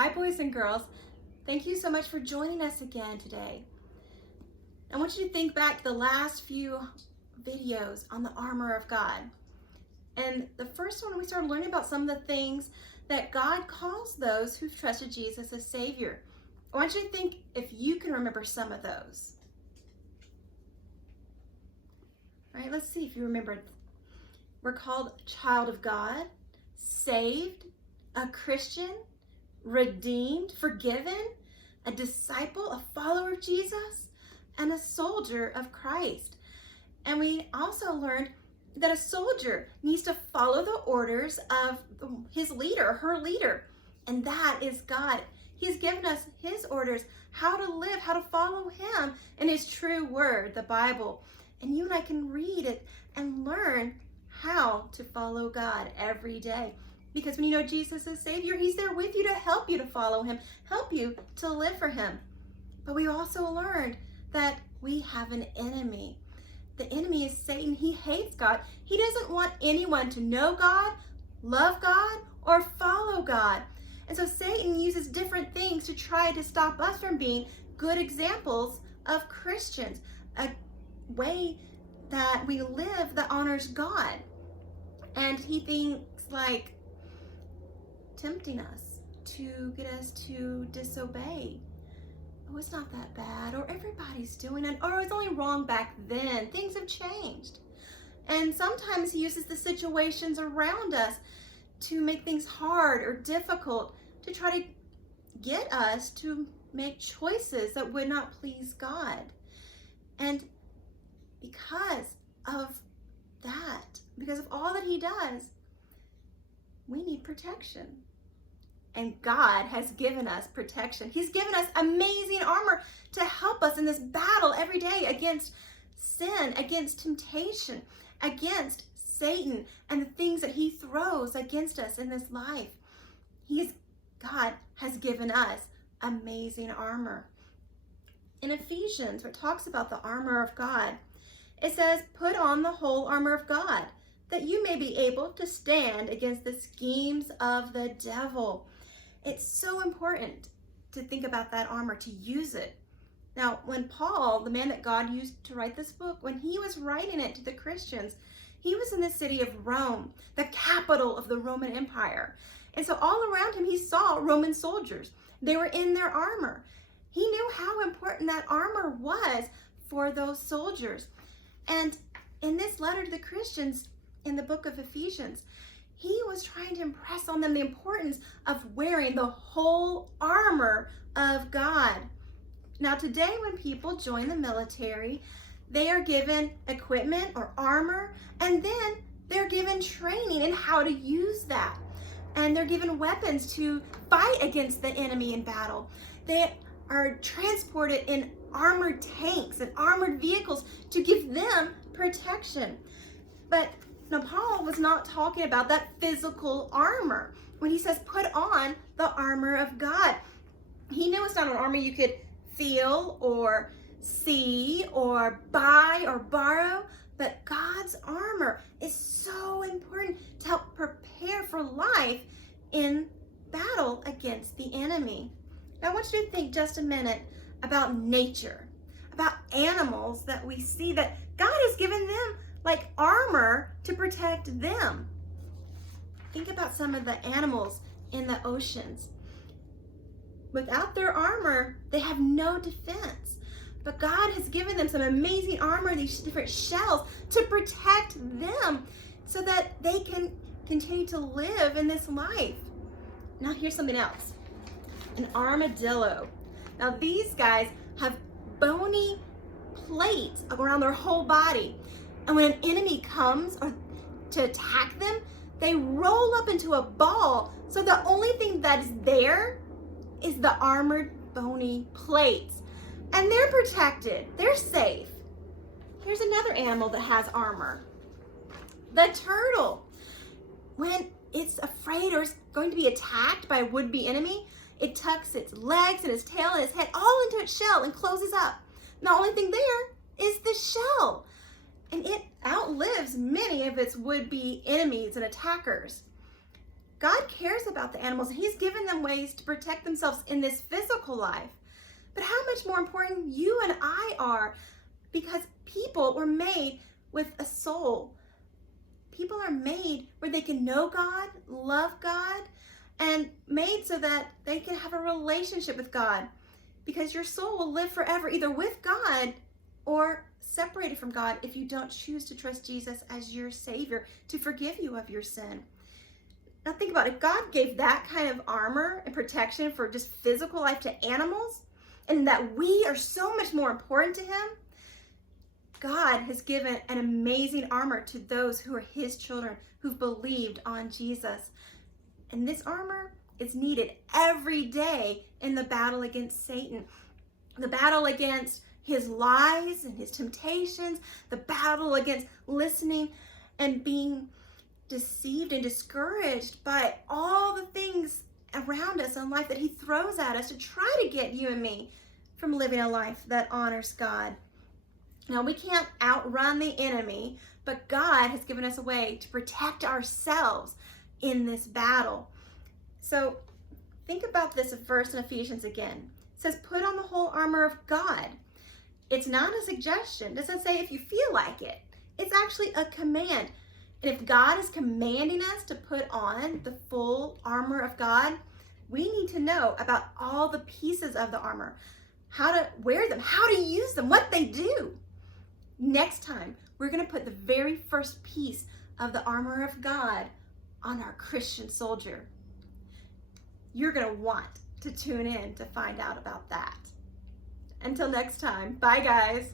Hi, boys and girls. Thank you so much for joining us again today. I want you to think back to the last few videos on the armor of God. And the first one, we started learning about some of the things that God calls those who've trusted Jesus as Savior. I want you to think if you can remember some of those. All right, let's see if you remember. We're called child of God, saved, a Christian, redeemed, forgiven, a disciple, a follower of Jesus, and a soldier of Christ. And we also learned that a soldier needs to follow the orders of his leader, her leader, and that is God. He's given us his orders, how to live, how to follow him in his true word, the Bible. And you and I can read it and learn how to follow God every day. Because when you know Jesus is Savior, he's there with you to help you to follow him, help you to live for him. But we also learned that we have an enemy. The enemy is Satan. He hates God. He doesn't want anyone to know God, love God, or follow God. And so Satan uses different things to try to stop us from being good examples of Christians, a way that we live that honors God. And he thinks like tempting us to get us to disobey. Oh, it's not that bad, or everybody's doing it, or it's only wrong back then. Things have changed. And sometimes he uses the situations around us to make things hard or difficult to try to get us to make choices that would not please God. And because of that, because of all that he does, we need protection. And God has given us protection. He's given us amazing armor to help us in this battle every day against sin, against temptation, against Satan, and the things that he throws against us in this life. God has given us amazing armor. In Ephesians, where it talks about the armor of God, it says, "Put on the whole armor of God, that you may be able to stand against the schemes of the devil." It's so important to think about that armor, to use it. Now, when Paul, the man that God used to write this book, when he was writing it to the Christians, he was in the city of Rome, the capital of the Roman Empire. And so all around him, he saw Roman soldiers. They were in their armor. He knew how important that armor was for those soldiers. And in this letter to the Christians in the book of Ephesians, he was trying to impress on them the importance of wearing the whole armor of God. Now today, when people join the military, they are given equipment or armor, and then they're given training in how to use that. And they're given weapons to fight against the enemy in battle. They are transported in armored tanks and armored vehicles to give them protection. But now, Paul was not talking about that physical armor when he says put on the armor of God. He knew it's not an armor you could feel or see or buy or borrow, but God's armor is so important to help prepare for life in battle against the enemy. Now, I want you to think just a minute about nature, about animals that we see that God has given them like armor to protect them. Think about some of the animals in the oceans. Without their armor, they have no defense. But God has given them some amazing armor, these different shells, to protect them so that they can continue to live in this life. Now here's something else. An armadillo. Now these guys have bony plates around their whole body. And when an enemy comes or to attack them, they roll up into a ball. So the only thing that is there is the armored bony plates. And they're protected. They're safe. Here's another animal that has armor. The turtle. When it's afraid or is going to be attacked by a would-be enemy, it tucks its legs and its tail and its head all into its shell and closes up. And the only thing there is the shell. And it outlives many of its would-be enemies and attackers. God cares about the animals, and he's given them ways to protect themselves in this physical life. But how much more important you and I are, because people were made with a soul. People are made where they can know God, love God, and made so that they can have a relationship with God, because your soul will live forever either with God or separated from God if you don't choose to trust Jesus as your Savior to forgive you of your sin. Now think about it. If God gave that kind of armor and protection for just physical life to animals, and that we are so much more important to him, God has given an amazing armor to those who are his children, who've believed on Jesus. And this armor is needed every day in the battle against Satan, the battle against his lies and his temptations, the battle against listening and being deceived and discouraged by all the things around us in life that he throws at us to try to get you and me from living a life that honors God. Now, we can't outrun the enemy, but God has given us a way to protect ourselves in this battle. So think about this verse in Ephesians again. It says, put on the whole armor of God. It's not a suggestion. It doesn't say if you feel like it. It's actually a command. And if God is commanding us to put on the full armor of God, we need to know about all the pieces of the armor, how to wear them, how to use them, what they do. Next time, we're going to put the very first piece of the armor of God on our Christian soldier. You're going to want to tune in to find out about that. Until next time, bye guys.